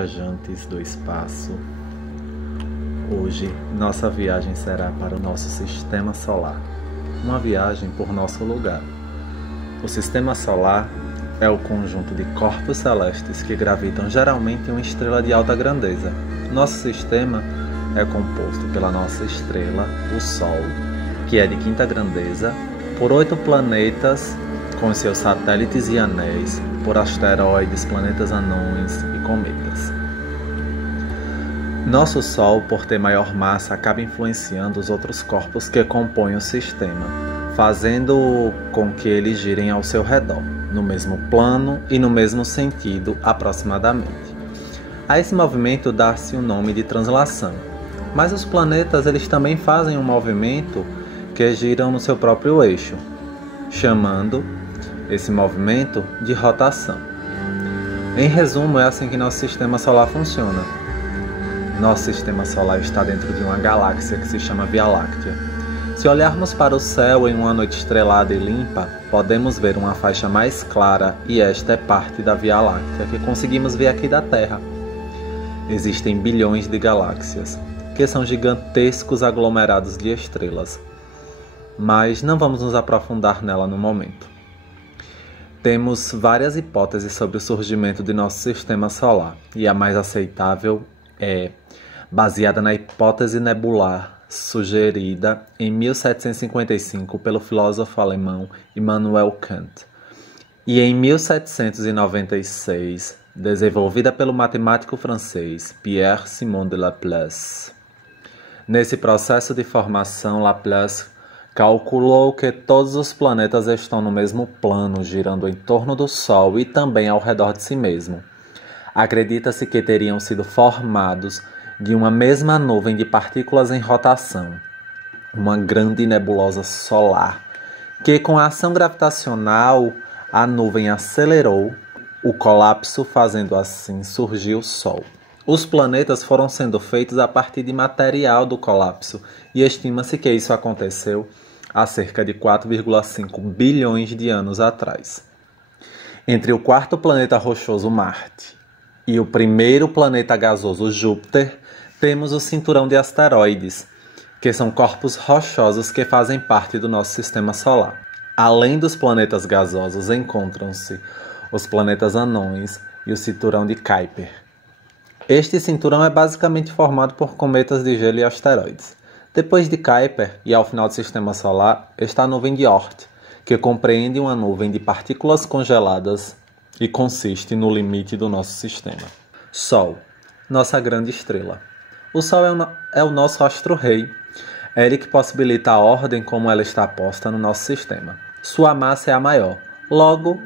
viajantes do espaço. Hoje, nossa viagem será para o nosso Sistema Solar, uma viagem por nosso lugar. O Sistema Solar é o conjunto de corpos celestes que gravitam geralmente em uma estrela de alta grandeza. Nosso sistema é composto pela nossa estrela, o Sol, que é de quinta grandeza, por 8 planetas com seus satélites e anéis, por asteroides, planetas anões e cometas. Nosso Sol, por ter maior massa, acaba influenciando os outros corpos que compõem o sistema, fazendo com que eles girem ao seu redor, no mesmo plano e no mesmo sentido aproximadamente. A esse movimento dá-se o nome de translação. Mas os planetas eles também fazem um movimento que giram no seu próprio eixo, chamando esse movimento de rotação. Em resumo, é assim que nosso sistema solar funciona. Nosso sistema solar está dentro de uma galáxia que se chama Via Láctea. Se olharmos para o céu em uma noite estrelada e limpa, podemos ver uma faixa mais clara, e esta é parte da Via Láctea que conseguimos ver aqui da Terra. Existem bilhões de galáxias, que são gigantescos aglomerados de estrelas. Mas não vamos nos aprofundar nela no momento. Temos várias hipóteses sobre o surgimento de nosso sistema solar, e a mais aceitável é baseada na hipótese nebular sugerida em 1755 pelo filósofo alemão Immanuel Kant, e em 1796 desenvolvida pelo matemático francês Pierre-Simon de Laplace. Nesse processo de formação, Laplace calculou que todos os planetas estão no mesmo plano, girando em torno do Sol e também ao redor de si mesmo. Acredita-se que teriam sido formados de uma mesma nuvem de partículas em rotação, uma grande nebulosa solar, que com a ação gravitacional a nuvem acelerou o colapso, fazendo assim surgir o Sol. Os planetas foram sendo feitos a partir de material do colapso, e estima-se que isso aconteceu há cerca de 4,5 bilhões de anos atrás. Entre o quarto planeta rochoso Marte e o primeiro planeta gasoso Júpiter, temos o cinturão de asteroides, que são corpos rochosos que fazem parte do nosso sistema solar. Além dos planetas gasosos, encontram-se os planetas anões e o cinturão de Kuiper. Este cinturão é basicamente formado por cometas de gelo e asteroides. Depois de Kuiper e ao final do sistema solar está a nuvem de Oort, que compreende uma nuvem de partículas congeladas e consiste no limite do nosso sistema. Sol, nossa grande estrela. O Sol é o nosso astro-rei. É ele que possibilita a ordem como ela está posta no nosso sistema. Sua massa é a maior. Logo,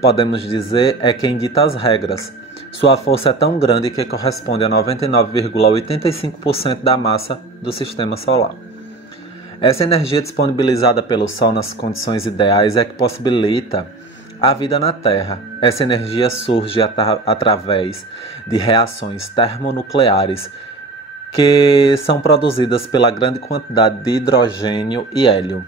podemos dizer, é quem dita as regras. Sua força é tão grande que corresponde a 99,85% da massa do sistema solar. Essa energia disponibilizada pelo Sol nas condições ideais é que possibilita a vida na Terra. Essa energia surge através de reações termonucleares que são produzidas pela grande quantidade de hidrogênio e hélio.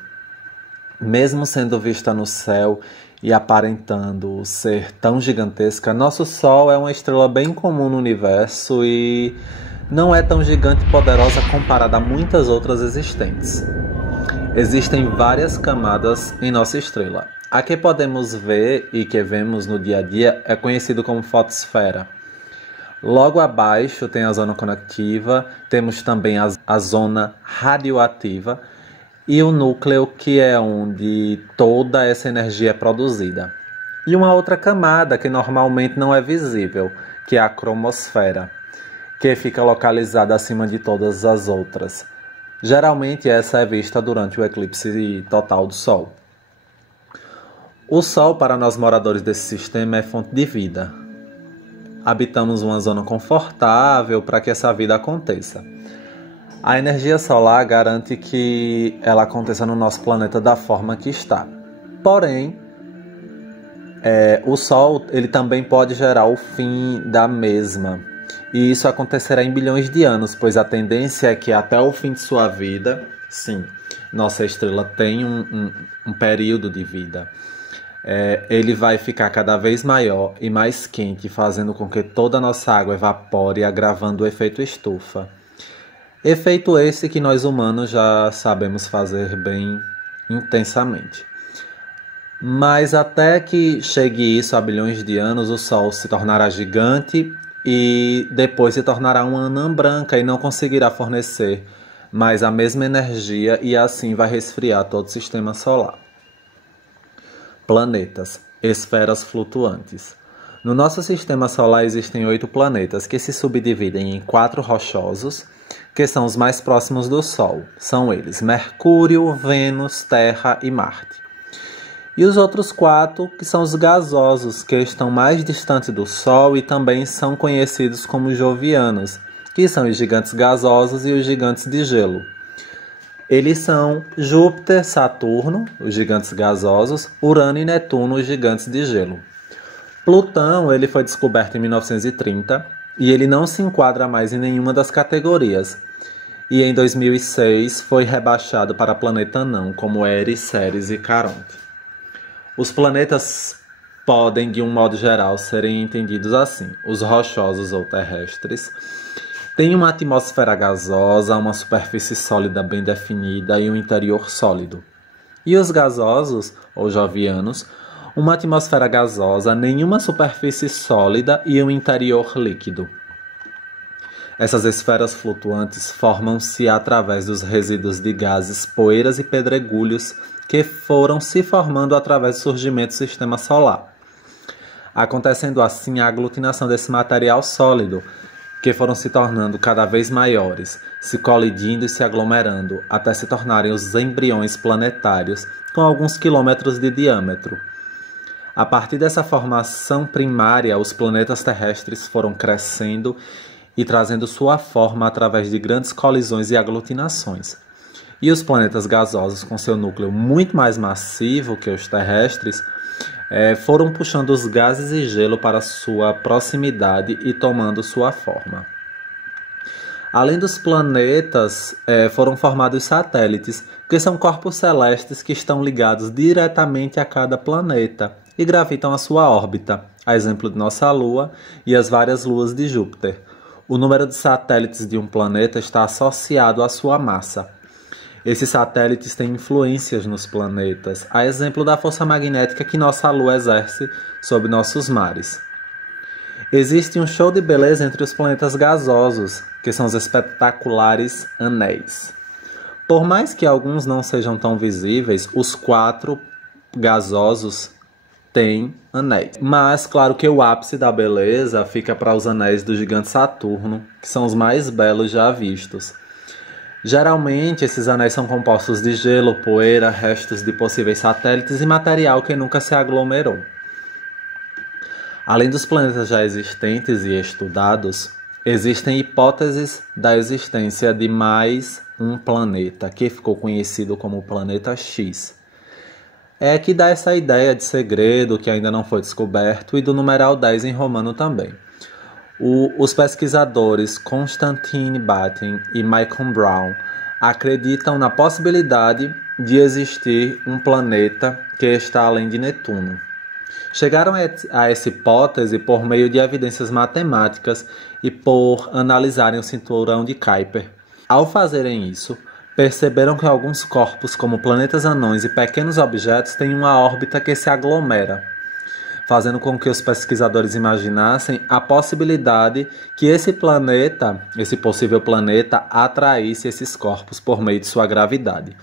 Mesmo sendo vista no céu e aparentando ser tão gigantesca, nosso Sol é uma estrela bem comum no universo e não é tão gigante e poderosa comparada a muitas outras existentes. Existem várias camadas em nossa estrela. A que podemos ver e que vemos no dia a dia é conhecido como fotosfera. Logo abaixo tem a zona conectiva, temos também a zona radioativa, e o núcleo, que é onde toda essa energia é produzida. E uma outra camada que normalmente não é visível, que é a cromosfera, que fica localizada acima de todas as outras. Geralmente essa é vista durante o eclipse total do Sol. O Sol, para nós moradores desse sistema, é fonte de vida. Habitamos uma zona confortável para que essa vida aconteça. A energia solar garante que ela aconteça no nosso planeta da forma que está. Porém, o Sol ele também pode gerar o fim da mesma. E isso acontecerá em bilhões de anos, pois a tendência é que até o fim de sua vida, sim, nossa estrela tem um período de vida. ele vai ficar cada vez maior e mais quente, fazendo com que toda a nossa água evapore, agravando o efeito estufa. Efeito esse que nós humanos já sabemos fazer bem intensamente. Mas até que chegue isso a bilhões de anos, o Sol se tornará gigante e depois se tornará uma anã branca e não conseguirá fornecer mais a mesma energia e assim vai resfriar todo o sistema solar. Planetas, esferas flutuantes. No nosso sistema solar existem 8 planetas que se subdividem em 4 rochosos, que são os mais próximos do Sol. São eles Mercúrio, Vênus, Terra e Marte. E os outros 4, que são os gasosos, que estão mais distantes do Sol e também são conhecidos como jovianos, que são os gigantes gasosos e os gigantes de gelo. Eles são Júpiter, Saturno, os gigantes gasosos, Urano e Netuno, os gigantes de gelo. Plutão ele foi descoberto em 1930 e ele não se enquadra mais em nenhuma das categorias. E em 2006 foi rebaixado para planeta anão, como Eris, Ceres e Caronte. Os planetas podem, de um modo geral, serem entendidos assim. Os rochosos ou terrestres têm uma atmosfera gasosa, uma superfície sólida bem definida e um interior sólido. E os gasosos, ou jovianos, uma atmosfera gasosa, nenhuma superfície sólida e um interior líquido. Essas esferas flutuantes formam-se através dos resíduos de gases, poeiras e pedregulhos que foram se formando através do surgimento do sistema solar. Acontecendo assim a aglutinação desse material sólido, que foram se tornando cada vez maiores, se colidindo e se aglomerando, até se tornarem os embriões planetários, com alguns quilômetros de diâmetro. A partir dessa formação primária, os planetas terrestres foram crescendo e trazendo sua forma através de grandes colisões e aglutinações. E os planetas gasosos, com seu núcleo muito mais massivo que os terrestres, foram puxando os gases e gelo para sua proximidade e tomando sua forma. Além dos planetas, foram formados satélites, que são corpos celestes que estão ligados diretamente a cada planeta e gravitam à sua órbita, a exemplo de nossa Lua e as várias luas de Júpiter. O número de satélites de um planeta está associado à sua massa. Esses satélites têm influências nos planetas, a exemplo da força magnética que nossa Lua exerce sobre nossos mares. Existe um show de beleza entre os planetas gasosos, que são os espetaculares anéis. Por mais que alguns não sejam tão visíveis, os 4 gasosos têm anéis. Mas, claro que o ápice da beleza fica para os anéis do gigante Saturno, que são os mais belos já vistos. Geralmente, esses anéis são compostos de gelo, poeira, restos de possíveis satélites e material que nunca se aglomerou. Além dos planetas já existentes e estudados, existem hipóteses da existência de mais um planeta, que ficou conhecido como Planeta X. Que dá essa ideia de segredo que ainda não foi descoberto e do numeral 10 em romano também. Os pesquisadores Konstantin Batyn e Michael Brown acreditam na possibilidade de existir um planeta que está além de Netuno. Chegaram a essa hipótese por meio de evidências matemáticas e por analisarem o cinturão de Kuiper. Ao fazerem isso, perceberam que alguns corpos, como planetas anões e pequenos objetos, têm uma órbita que se aglomera, fazendo com que os pesquisadores imaginassem a possibilidade que esse possível planeta, atraísse esses corpos por meio de sua gravidade.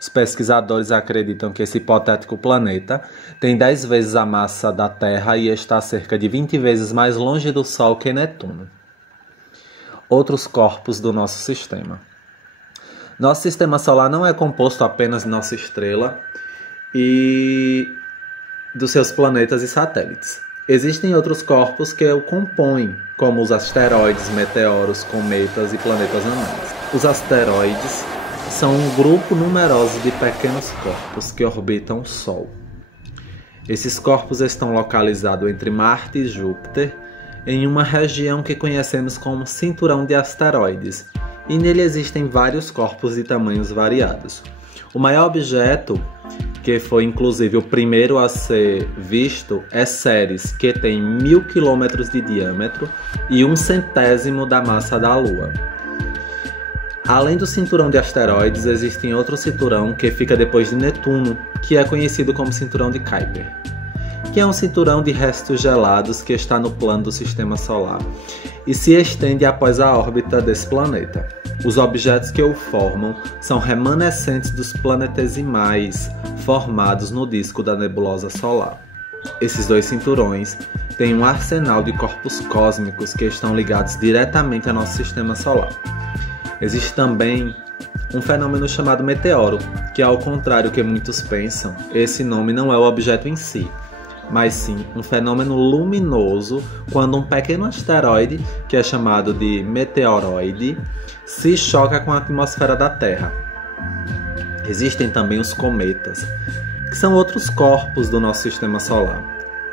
Os pesquisadores acreditam que esse hipotético planeta tem 10 vezes a massa da Terra e está cerca de 20 vezes mais longe do Sol que Netuno. Outros corpos do nosso sistema. Nosso sistema solar não é composto apenas de nossa estrela e dos seus planetas e satélites. Existem outros corpos que o compõem, como os asteroides, meteoros, cometas e planetas anões. Os asteroides são um grupo numeroso de pequenos corpos que orbitam o Sol. Esses corpos estão localizados entre Marte e Júpiter, em uma região que conhecemos como cinturão de asteroides, e nele existem vários corpos de tamanhos variados. O maior objeto que foi inclusive o primeiro a ser visto, é Ceres, que tem 1000 km de diâmetro e 1/100º da massa da Lua. Além do cinturão de asteroides, existe outro cinturão que fica depois de Netuno, que é conhecido como cinturão de Kuiper, que é um cinturão de restos gelados que está no plano do Sistema Solar e se estende após a órbita desse planeta. Os objetos que o formam são remanescentes dos planetesimais formados no disco da nebulosa solar. Esses dois cinturões têm um arsenal de corpos cósmicos que estão ligados diretamente ao nosso Sistema Solar. Existe também um fenômeno chamado meteoro, que ao contrário do que muitos pensam, esse nome não é o objeto em si, mas sim um fenômeno luminoso quando um pequeno asteroide, que é chamado de meteoroide, se choca com a atmosfera da Terra. Existem também os cometas, que são outros corpos do nosso Sistema Solar.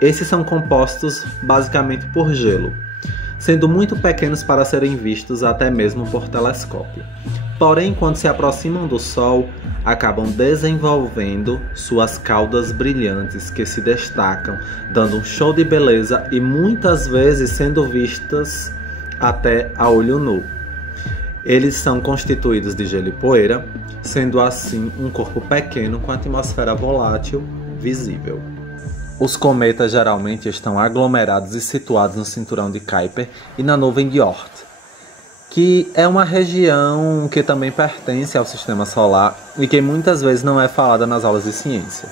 Esses são compostos basicamente por gelo, sendo muito pequenos para serem vistos até mesmo por telescópio. Porém, quando se aproximam do Sol, acabam desenvolvendo suas caudas brilhantes que se destacam, dando um show de beleza e muitas vezes sendo vistas até a olho nu. Eles são constituídos de gelo e poeira, sendo assim um corpo pequeno com atmosfera volátil visível. Os cometas geralmente estão aglomerados e situados no cinturão de Kuiper e na nuvem de Oort, que é uma região que também pertence ao Sistema Solar e que muitas vezes não é falada nas aulas de ciência.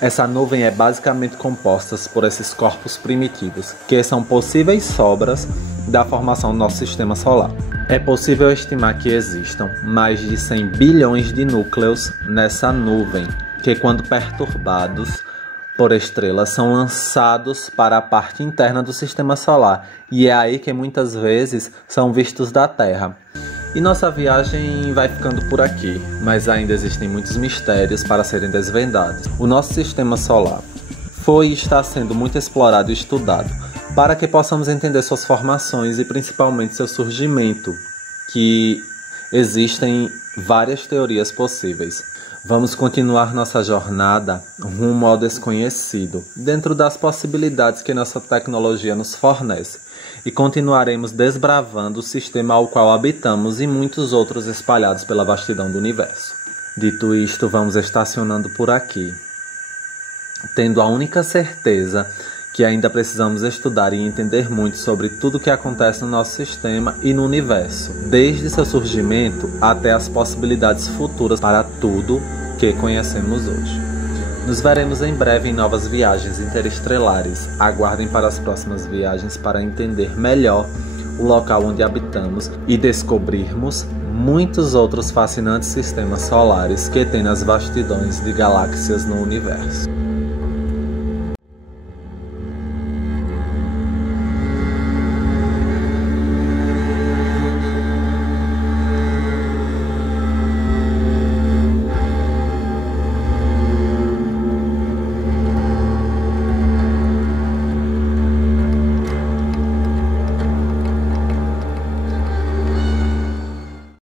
Essa nuvem é basicamente composta por esses corpos primitivos, que são possíveis sobras da formação do nosso Sistema Solar. É possível estimar que existam mais de 100 bilhões de núcleos nessa nuvem, que quando perturbados por estrelas são lançados para a parte interna do Sistema Solar, e é aí que muitas vezes são vistos da Terra. E nossa viagem vai ficando por aqui, mas ainda existem muitos mistérios para serem desvendados. O nosso Sistema Solar foi e está sendo muito explorado e estudado, para que possamos entender suas formações e principalmente seu surgimento, que existem várias teorias possíveis. Vamos continuar nossa jornada rumo ao desconhecido, dentro das possibilidades que nossa tecnologia nos fornece, e continuaremos desbravando o sistema ao qual habitamos e muitos outros espalhados pela vastidão do universo. Dito isto, vamos estacionando por aqui, tendo a única certeza que ainda precisamos estudar e entender muito sobre tudo o que acontece no nosso sistema e no universo, desde seu surgimento até as possibilidades futuras para tudo que conhecemos hoje. Nos veremos em breve em novas viagens interestelares. Aguardem para as próximas viagens para entender melhor o local onde habitamos e descobrirmos muitos outros fascinantes sistemas solares que tem nas vastidões de galáxias no universo.